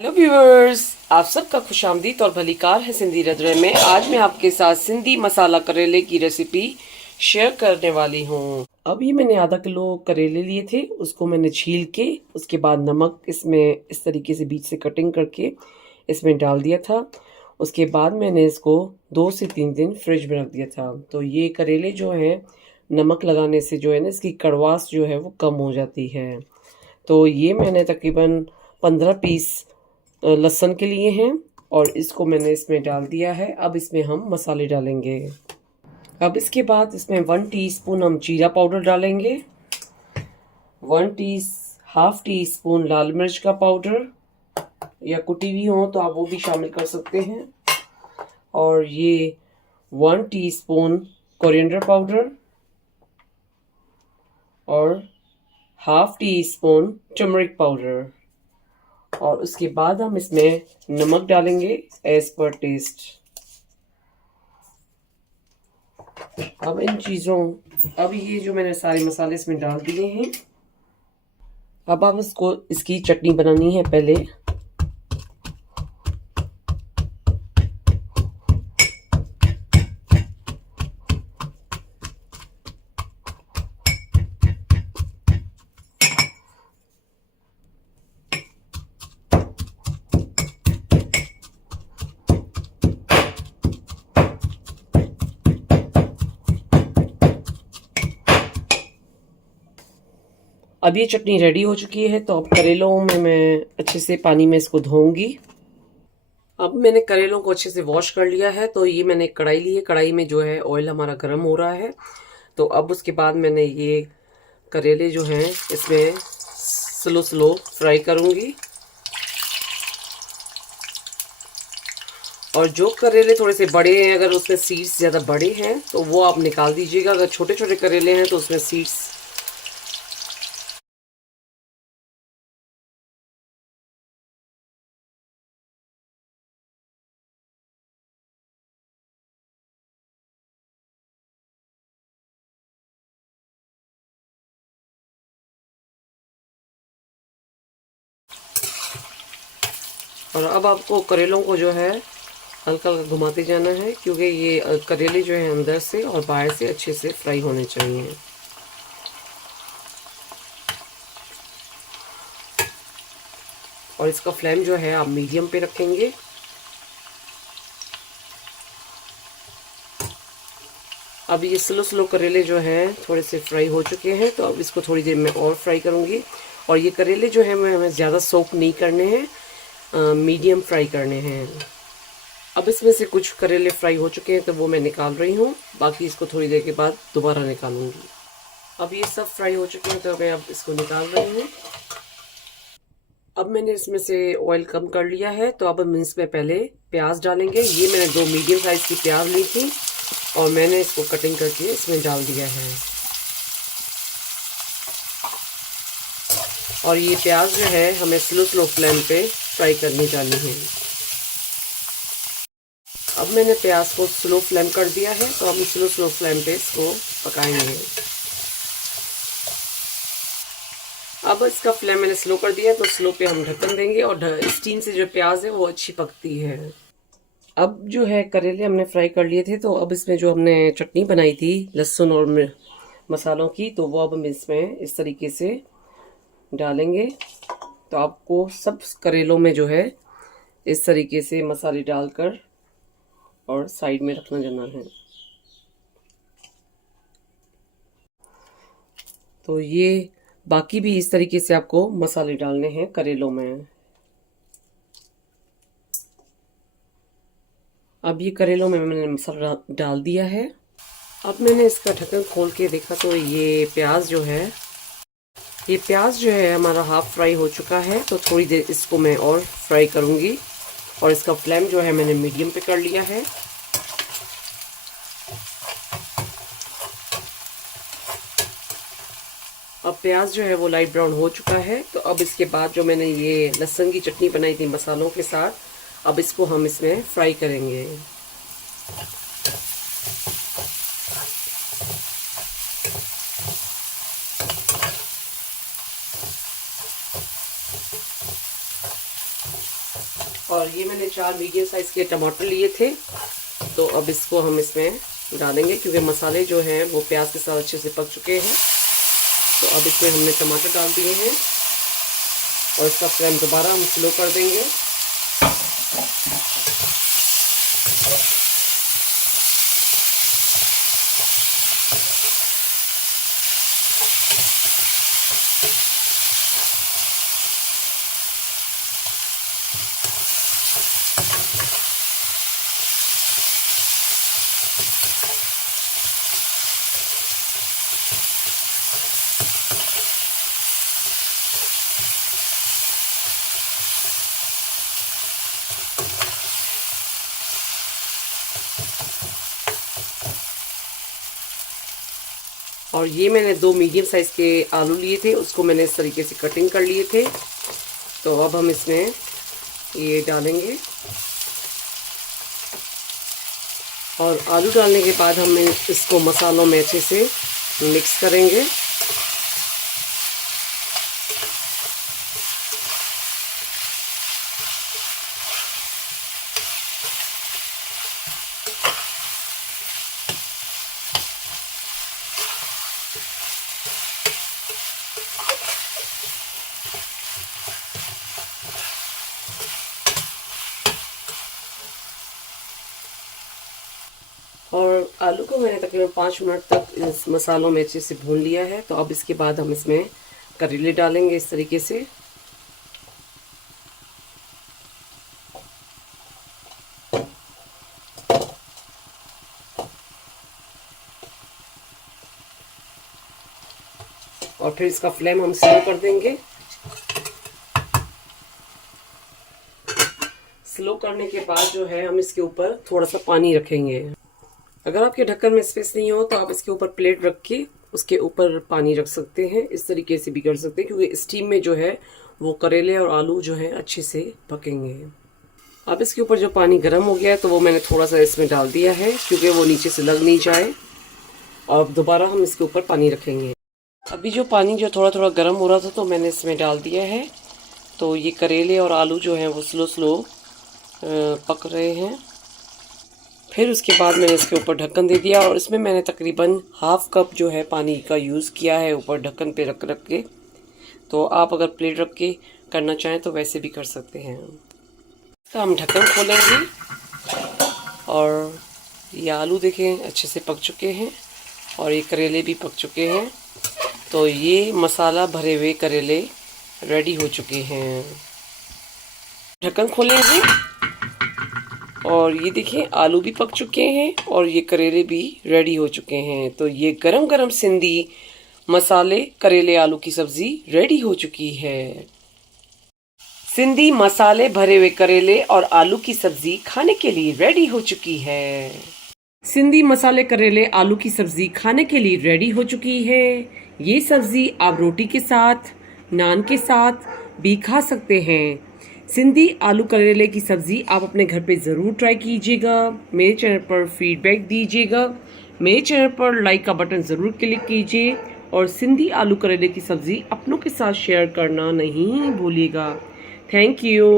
Hello viewers, आप सबका खुशामदीद और भलीकार है सिंधी रंधरे में। आज मैं आपके साथ सिंधी मसाला करेले की रेसिपी शेयर करने वाली हूँ। अभी मैंने आधा किलो करेले लिए थे, उसको मैंने छील के उसके बाद नमक इसमें इस तरीके से बीच से कटिंग करके इसमें डाल दिया था। उसके बाद मैंने इसको 2 से 3 दिन फ्रिज में रख दिया था। तो ये करेले जो है नमक लगाने से जो है ना, इसकी कड़वास जो है वो कम हो जाती है। तो ये मैंने तकरीबन 15 पीस लहसुन के लिए हैं और इसको मैंने इसमें डाल दिया है। अब इसमें हम मसाले डालेंगे। अब इसके बाद इसमें 1 टीस्पून हम जीरा पाउडर डालेंगे, 1.5 टीस्पून लाल मिर्च का पाउडर या कुटी हुई हो तो आप वो भी शामिल कर सकते हैं, और ये 1 टीस्पून कोरिएंडर पाउडर और 1/2 टीस्पून टर्मरिक पाउडर। और उसके बाद हम इसमें नमक डालेंगे एज पर टेस्ट। अब ये जो मैंने सारे मसाले इसमें डाल दिए हैं। अब आप इसकी चटनी बनानी है पहले। अब ये चटनी रेडी हो चुकी है, तो अब करेलों में मैं अच्छे से पानी में इसको धोऊंगी। अब मैंने करेलों को अच्छे से वॉश कर लिया है। तो ये मैंने कढ़ाई ली है, कढ़ाई में जो है ऑयल हमारा गर्म हो रहा है। तो अब उसके बाद मैंने ये करेले जो हैं इसमें स्लो स्लो फ्राई करूंगी। और जो करेले थोड़े से बड़े हैं, अगर उसमें सीड्स ज़्यादा बड़े हैं तो वो आप निकाल दीजिएगा। अगर छोटे छोटे करेले हैं तो उसमें सीड्स। और अब आपको करेलों को जो है हल्का हल्का घुमाते जाना है, क्योंकि ये करेले जो है अंदर से और बाहर से अच्छे से फ्राई होने चाहिए। और इसका फ्लेम जो है आप मीडियम पे रखेंगे। अब ये स्लो स्लो करेले जो हैं थोड़े से फ्राई हो चुके हैं, तो अब इसको थोड़ी देर में और फ्राई करूँगी। और ये करेले जो है हमें ज़्यादा सोक नहीं करने हैं, मीडियम फ्राई करने हैं। अब इसमें से कुछ करेले फ्राई हो चुके हैं तो वो मैं निकाल रही हूँ, बाकी इसको थोड़ी देर के बाद दोबारा निकालूंगी। अब ये सब फ्राई हो चुके हैं तो मैं अब इसको निकाल रही हूँ। अब मैंने इसमें से ऑयल कम कर लिया है, तो अब हम इसमें पहले प्याज डालेंगे। ये मैंने 2 मीडियम साइज की प्याज ली थी और मैंने इसको कटिंग करके इसमें डाल दिया है। और ये प्याज जो है हमें स्लो स्लो फ्लेम पे फ्राई करनी डालनी है। अब मैंने प्याज को स्लो फ्लेम कर दिया है, तो हम स्लो स्लो फ्लेम पे इसको पकाएंगे। अब इसका फ्लेम मैंने स्लो कर दिया है, तो स्लो पे हम ढक्कन देंगे और स्टीम से जो प्याज है वो अच्छी पकती है। अब जो है करेले हमने फ्राई कर लिए थे, तो अब इसमें जो हमने चटनी बनाई थी लहसुन और मसालों की, तो वो अब हम इसमें इस तरीके से डालेंगे। तो आपको सब करेलों में जो है इस तरीके से मसाले डालकर और साइड में रखना जाना है। तो ये बाकी भी इस तरीके से आपको मसाले डालने हैं करेलों में। अब ये करेलों में मैंने मसाला डाल दिया है। अब मैंने इसका ढक्कन खोल के देखा तो ये प्याज जो है हमारा हाफ फ्राई हो चुका है। तो थोड़ी देर इसको मैं और फ्राई करूंगी और इसका फ्लेम जो है मैंने मीडियम पे कर लिया है। अब प्याज जो है वो लाइट ब्राउन हो चुका है। तो अब इसके बाद जो मैंने ये लहसुन की चटनी बनाई थी मसालों के साथ, अब इसको हम इसमें फ्राई करेंगे। और ये मैंने 4 मीडियम साइज के टमाटर लिए थे। तो अब इसको हम इसमें डालेंगे क्योंकि मसाले जो हैं वो प्याज के साथ अच्छे से पक चुके हैं। तो अब इसमें हमने टमाटर डाल दिए हैं और इसका फ्लेम दोबारा हम स्लो कर देंगे। और ये मैंने 2 मीडियम साइज के आलू लिए थे, उसको मैंने इस तरीके से कटिंग कर लिए थे। तो अब हम इसमें ये डालेंगे और आलू डालने के बाद हम इसको मसालों में अच्छे से मिक्स करेंगे। और आलू को मैंने तकरीबन 5 मिनट तक इस मसालों में अच्छे से भून लिया है। तो अब इसके बाद हम इसमें करेले डालेंगे इस तरीके से। और फिर इसका फ्लेम हम स्लो कर देंगे। स्लो करने के बाद जो है हम इसके ऊपर थोड़ा सा पानी रखेंगे। अगर आपके ढक्कन में स्पेस नहीं हो तो आप इसके ऊपर प्लेट रख के उसके ऊपर पानी रख सकते हैं। इस तरीके से भी कर सकते हैं क्योंकि स्टीम में जो है वो करेले और आलू जो है अच्छे से पकेंगे। अब इसके ऊपर जो पानी गर्म हो गया है तो वो मैंने थोड़ा सा इसमें डाल दिया है क्योंकि वो नीचे से लग नहीं जाए। और दोबारा हम इसके ऊपर पानी रखेंगे। अभी जो पानी जो थोड़ा थोड़ा गर्म हो रहा था तो मैंने इसमें डाल दिया है। तो ये करेले और आलू जो हैं वो स्लो स्लो पक रहे हैं। फिर उसके बाद मैंने इसके ऊपर ढक्कन दे दिया और इसमें मैंने तकरीबन हाफ कप जो है पानी का यूज़ किया है ऊपर ढक्कन पे रख के। तो आप अगर प्लेट रख के करना चाहें तो वैसे भी कर सकते हैं। तो हम ढक्कन खोलेंगे और ये आलू देखें अच्छे से पक चुके हैं और ये करेले भी पक चुके हैं। तो ये मसाला भरे हुए करेले रेडी हो चुके हैं। ढक्कन खोलेंगे और ये देखिए आलू भी पक चुके हैं और ये करेले भी रेडी हो चुके हैं। तो ये गरम गरम सिंधी मसाले करेले आलू की सब्जी रेडी हो चुकी है। सिंधी मसाले भरे हुए करेले और आलू की सब्जी खाने के लिए रेडी हो चुकी है। सिंधी मसाले करेले आलू की सब्जी खाने के लिए रेडी हो चुकी है। ये सब्जी आप रोटी के साथ, नान के साथ भी खा सकते हैं। सिंधी आलू करेले की सब्जी आप अपने घर पे ज़रूर ट्राई कीजिएगा। मेरे चैनल पर फीडबैक दीजिएगा। मेरे चैनल पर लाइक का बटन ज़रूर क्लिक कीजिए और सिंधी आलू करेले की सब्जी अपनों के साथ शेयर करना नहीं भूलिएगा। Thank you.